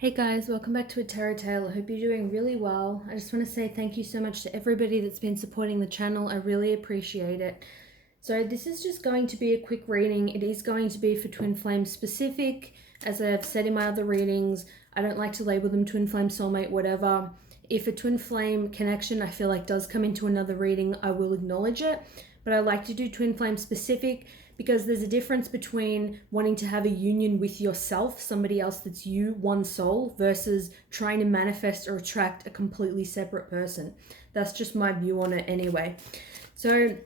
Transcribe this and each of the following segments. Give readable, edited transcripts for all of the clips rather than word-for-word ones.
Hey guys, welcome back to A Tarot Tale. I hope you're doing really well. I just want to say thank you so much to everybody that's been supporting the channel. I really appreciate it. So this is just going to be a quick reading. It is going to be for twin flame specific. As I've said in my other readings, I don't like to label them twin flame, soulmate, whatever. If a twin flame connection I feel like does come into another reading, I will acknowledge it. But I like to do twin flame specific because there's a difference between wanting to have a union with yourself, somebody else that's you, one soul, versus trying to manifest or attract a completely separate person. That's just my view on it anyway. So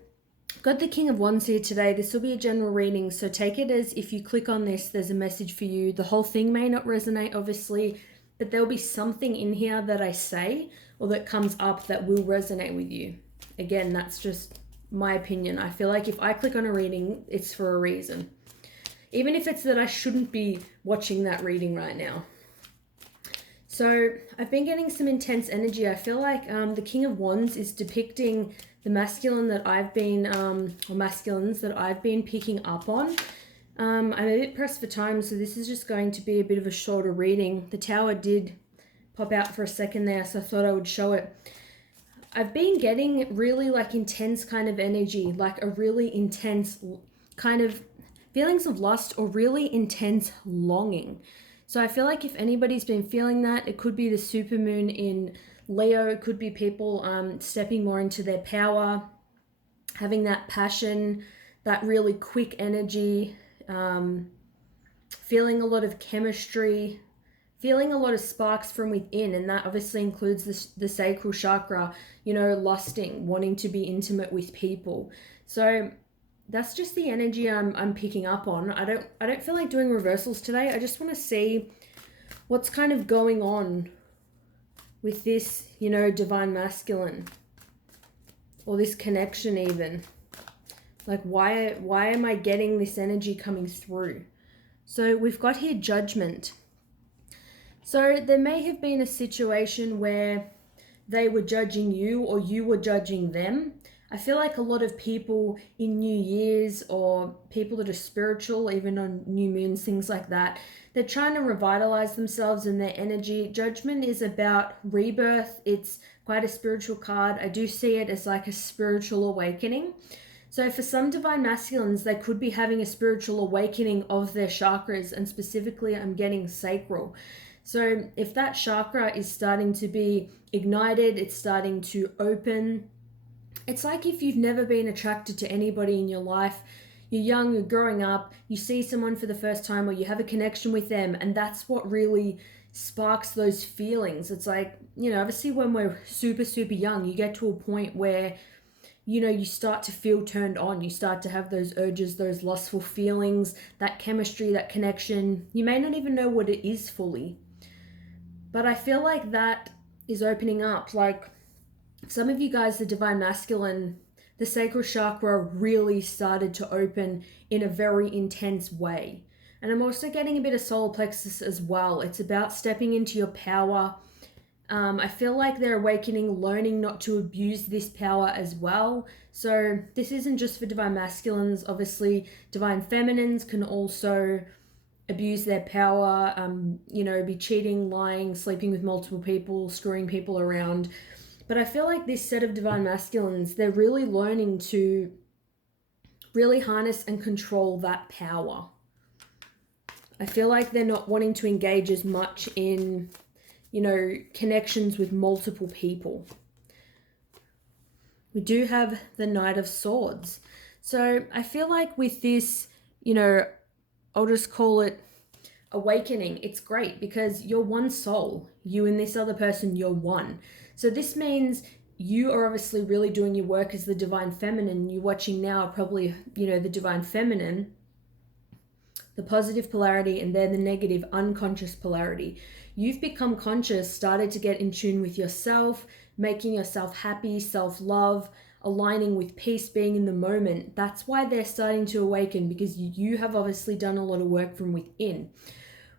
got the King of Wands here today. This will be a general reading, so take it as if you click on this, there's a message for you. The whole thing may not resonate, obviously, but there'll be something in here that I say or that comes up that will resonate with you. Again, that's just my opinion. I feel like if I click on a reading, it's for a reason. Even if it's that I shouldn't be watching that reading right now. So I've been getting some intense energy. I feel like the King of Wands is depicting the masculine that I've been, or masculines that I've been picking up on. I'm a bit pressed for time, so this is just going to be a bit of a shorter reading. The Tower did pop out for a second there, so I thought I would show it. I've been getting really like intense kind of energy, like a really intense kind of feelings of lust or really intense longing. So I feel like if anybody's been feeling that, it could be the supermoon in Leo. It could be people stepping more into their power, having that passion, that really quick energy, feeling a lot of chemistry, feeling a lot of sparks from within, and that obviously includes the sacral chakra, you know, lusting, wanting to be intimate with people. So that's just the energy I'm picking up on. I don't feel like doing reversals today. I just want to see what's kind of going on with this, you know, divine masculine, or this connection even. Like why am I getting this energy coming through? So we've got here Judgment. So there may have been a situation where they were judging you or you were judging them. I feel like a lot of people in New Year's, or people that are spiritual, even on new moons, things like that, they're trying to revitalize themselves and their energy. Judgment is about rebirth. It's quite a spiritual card. I do see it as like a spiritual awakening. So for some divine masculines, they could be having a spiritual awakening of their chakras, and specifically I'm getting sacral. So if that chakra is starting to be ignited, it's starting to open. It's like if you've never been attracted to anybody in your life, you're young, you're growing up, you see someone for the first time, or you have a connection with them, and that's what really sparks those feelings. It's like, you know, obviously when we're super, super young, you get to a point where, you know, you start to feel turned on. You start to have those urges, those lustful feelings, that chemistry, that connection. You may not even know what it is fully. But I feel like that is opening up. Like some of you guys, the divine masculine, the sacral chakra really started to open in a very intense way. And I'm also getting a bit of solar plexus as well. It's about stepping into your power. I feel like they're awakening, learning not to abuse this power as well. So this isn't just for divine masculines. Obviously, divine feminines can also abuse their power, you know, be cheating, lying, sleeping with multiple people, screwing people around. But I feel like this set of divine masculines, they're really learning to really harness and control that power. I feel like they're not wanting to engage as much in, you know, connections with multiple people. We do have the Knight of Swords. So I feel like with this, you know, I'll just call it awakening. It's great because you're one soul. You and this other person, you're one. So this means you are obviously really doing your work as the divine feminine. You watching now are probably, you know, the divine feminine, the positive polarity, and they're the negative unconscious polarity. You've become conscious, started to get in tune with yourself, making yourself happy, self-love, aligning with peace, being in the moment. That's why they're starting to awaken, because you have obviously done a lot of work from within.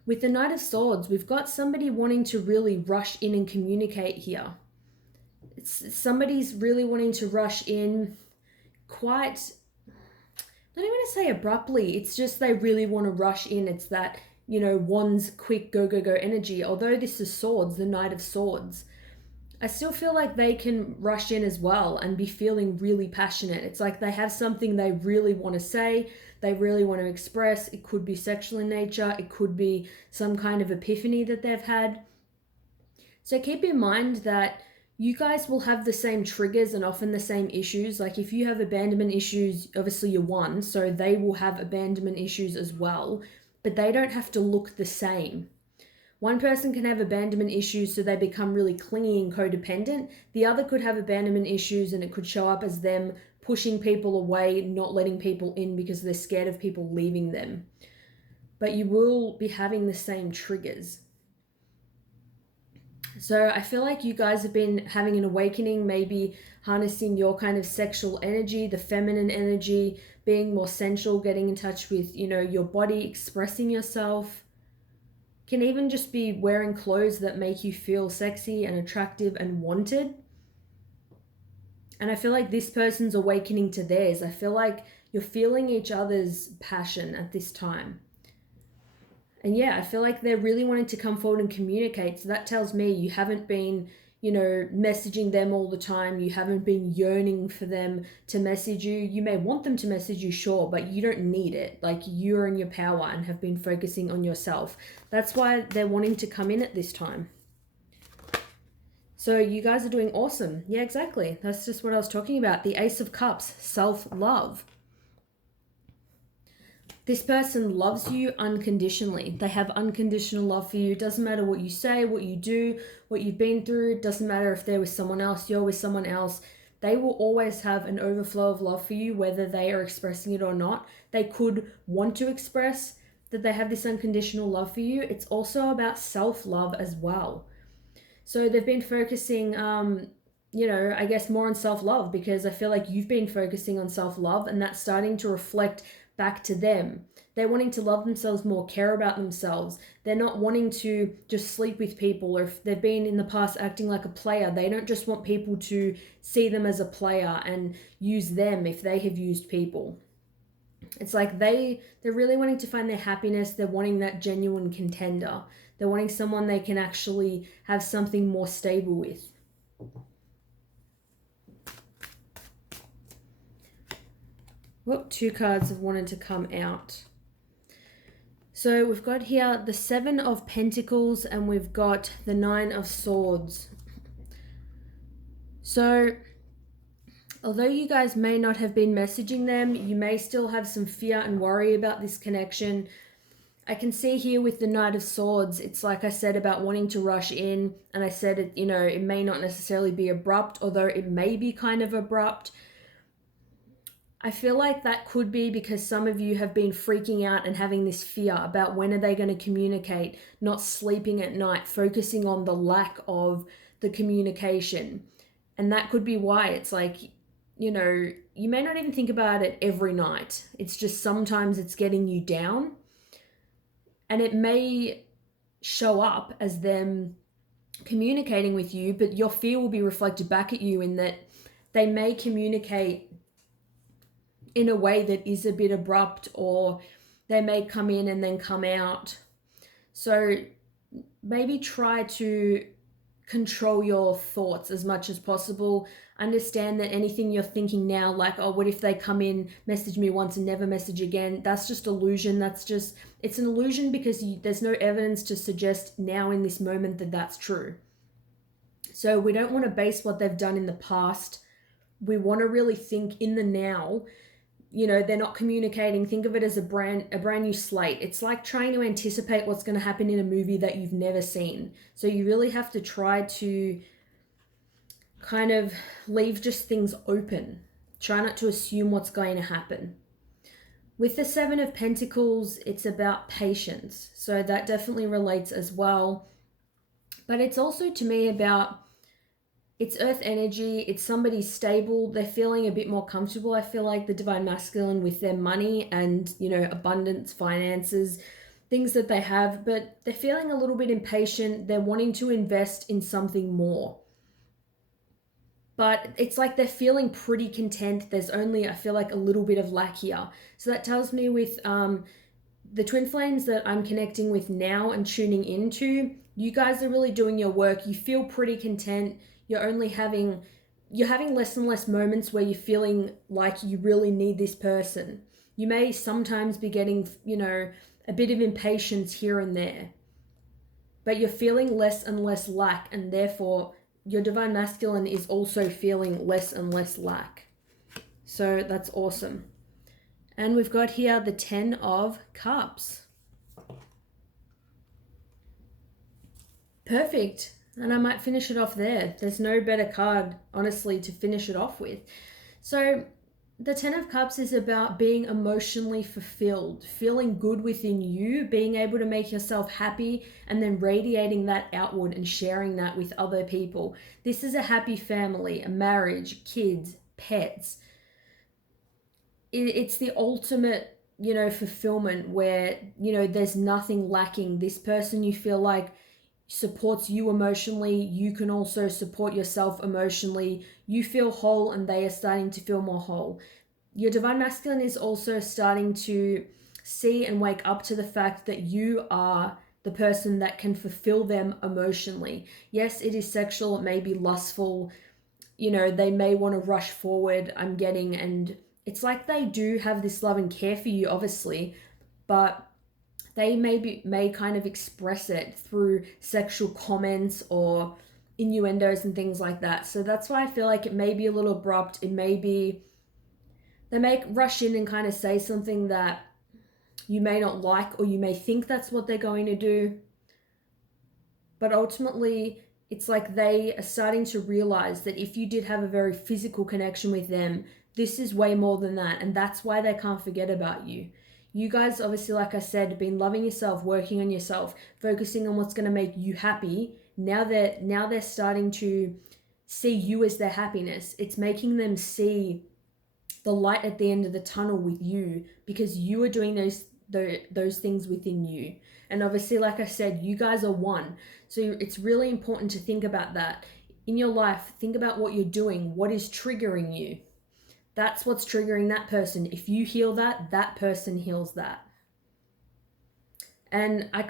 With the Knight of Swords, we've got somebody wanting to really rush in and communicate here. Somebody's really wanting to rush in quite, I don't want to say abruptly. It's just they really want to rush in. It's that wands, quick, go, go, go energy. Although this is swords, the Knight of Swords, I still feel like they can rush in as well and be feeling really passionate. It's like they have something they really want to say, they really want to express. It could be sexual in nature, it could be some kind of epiphany that they've had. So keep in mind that you guys will have the same triggers and often the same issues. Like if you have abandonment issues, obviously you're one, so they will have abandonment issues as well, but they don't have to look the same. One person can have abandonment issues, so they become really clingy and codependent. The other could have abandonment issues and it could show up as them pushing people away, not letting people in because they're scared of people leaving them. But you will be having the same triggers. So I feel like you guys have been having an awakening, maybe harnessing your kind of sexual energy, the feminine energy, being more sensual, getting in touch with, your body, expressing yourself. Can even just be wearing clothes that make you feel sexy and attractive and wanted. And I feel like this person's awakening to theirs. I feel like you're feeling each other's passion at this time. And yeah, I feel like they're really wanting to come forward and communicate. So that tells me you haven't been, messaging them all the time. You haven't been yearning for them to message you. You may want them to message you, sure, but you don't need it. Like you're in your power and have been focusing on yourself. That's why they're wanting to come in at this time. So you guys are doing awesome. Yeah, exactly. That's just what I was talking about. The Ace of Cups, self-love. This person loves you unconditionally. They have unconditional love for you. It doesn't matter what you say, what you do, what you've been through. It doesn't matter if they're with someone else, you're with someone else. They will always have an overflow of love for you, whether they are expressing it or not. They could want to express that they have this unconditional love for you. It's also about self-love as well. So they've been focusing, I guess more on self-love, because I feel like you've been focusing on self-love and that's starting to reflect back to them. They're wanting to love themselves more, care about themselves. They're not wanting to just sleep with people, or if they've been in the past acting like a player, they don't just want people to see them as a player and use them if they have used people. It's like they're really wanting to find their happiness. They're wanting that genuine contender. They're wanting someone they can actually have something more stable with. Well, 2 cards have wanted to come out. So we've got here the 7 of Pentacles and we've got the 9 of Swords. So although you guys may not have been messaging them, you may still have some fear and worry about this connection. I can see here with the Knight of Swords, it's like I said about wanting to rush in, and I said it, it may not necessarily be abrupt, although it may be kind of abrupt. I feel like that could be because some of you have been freaking out and having this fear about when are they going to communicate, not sleeping at night, focusing on the lack of the communication. And that could be why it's like, you may not even think about it every night. It's just sometimes it's getting you down. And it may show up as them communicating with you, but your fear will be reflected back at you in that they may communicate in a way that is a bit abrupt, or they may come in and then come out. So maybe try to control your thoughts as much as possible. Understand that anything you're thinking now, like, oh, what if they come in, message me once and never message again? That's just illusion. It's an illusion because there's no evidence to suggest now in this moment that that's true. So we don't want to base what they've done in the past. We want to really think in the now. They're not communicating. Think of it as a brand new slate. It's like trying to anticipate what's going to happen in a movie that you've never seen. So you really have to try to kind of leave just things open. Try not to assume what's going to happen. With the 7 of Pentacles, it's about patience. So that definitely relates as well. But it's also to me about, it's earth energy, it's somebody stable, they're feeling a bit more comfortable. I feel like the Divine Masculine with their money and, abundance, finances, things that they have, but they're feeling a little bit impatient. They're wanting to invest in something more. But it's like they're feeling pretty content. There's only, I feel like, a little bit of lack here. So that tells me with the twin flames that I'm connecting with now and tuning into, you guys are really doing your work. You feel pretty content. You're having less and less moments where you're feeling like you really need this person. You may sometimes be getting, a bit of impatience here and there, but you're feeling less and less lack, and therefore your divine masculine is also feeling less and less lack. So that's awesome. And we've got here the 10 of Cups. Perfect. And I might finish it off there. There's no better card, honestly, to finish it off with. So the 10 of Cups is about being emotionally fulfilled, feeling good within you, being able to make yourself happy, and then radiating that outward and sharing that with other people. This is a happy family, a marriage, kids, pets. It's the ultimate, fulfillment where, there's nothing lacking. This person you feel like supports you emotionally. You can also support yourself emotionally. You feel whole and they are starting to feel more whole. Your divine masculine is also starting to see and wake up to the fact that you are the person that can fulfill them emotionally. Yes, it is sexual. It may be lustful. They may want to rush forward, and it's like they do have this love and care for you, obviously, but they may kind of express it through sexual comments or innuendos and things like that. So that's why I feel like it may be a little abrupt. They may rush in and kind of say something that you may not like, or you may think that's what they're going to do. But ultimately, it's like they are starting to realize that if you did have a very physical connection with them, this is way more than that. And that's why they can't forget about you. You guys, obviously, like I said, have been loving yourself, working on yourself, focusing on what's going to make you happy. Now they're starting to see you as their happiness. It's making them see the light at the end of the tunnel with you, because you are doing those things within you. And obviously, like I said, you guys are one. So it's really important to think about that. In your life, think about what you're doing, what is triggering you. That's what's triggering that person. If you heal that, that person heals that. And I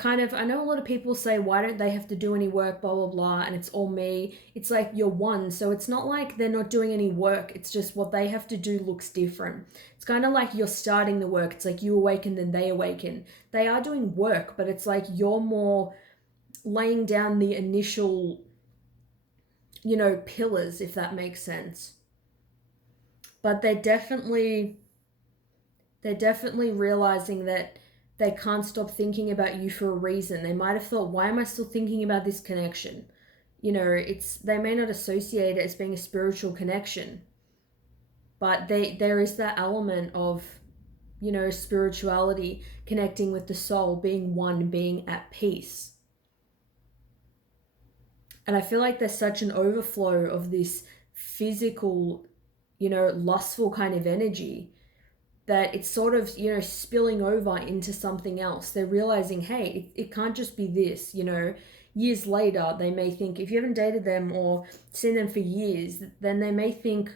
know a lot of people say, why don't they have to do any work, blah, blah, blah, and it's all me. It's like you're one. So it's not like they're not doing any work. It's just what they have to do looks different. It's kind of like you're starting the work. It's like you awaken, then they awaken. They are doing work, but it's like you're more laying down the initial, pillars, if that makes sense. But they're definitely realizing that they can't stop thinking about you for a reason. They might have thought, why am I still thinking about this connection? They may not associate it as being a spiritual connection, but there is that element of, spirituality, connecting with the soul, being one, being at peace. And I feel like there's such an overflow of this physical, lustful kind of energy that it's sort of, spilling over into something else. They're realizing, hey, it can't just be this, Years later, they may think, if you haven't dated them or seen them for years, then they may think,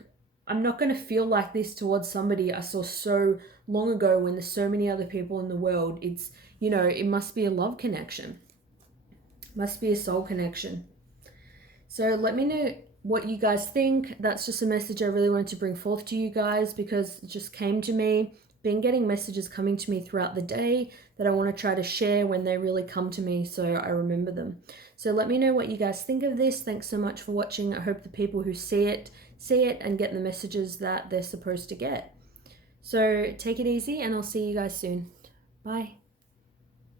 I'm not going to feel like this towards somebody I saw so long ago when there's so many other people in the world. It's, it must be a love connection. Must be a soul connection. So let me know what you guys think. That's just a message I really wanted to bring forth to you guys because it just came to me. Been getting messages coming to me throughout the day that I want to try to share when they really come to me so I remember them. So let me know what you guys think of this. Thanks so much for watching. I hope the people who see it and get the messages that they're supposed to get. So take it easy and I'll see you guys soon. Bye.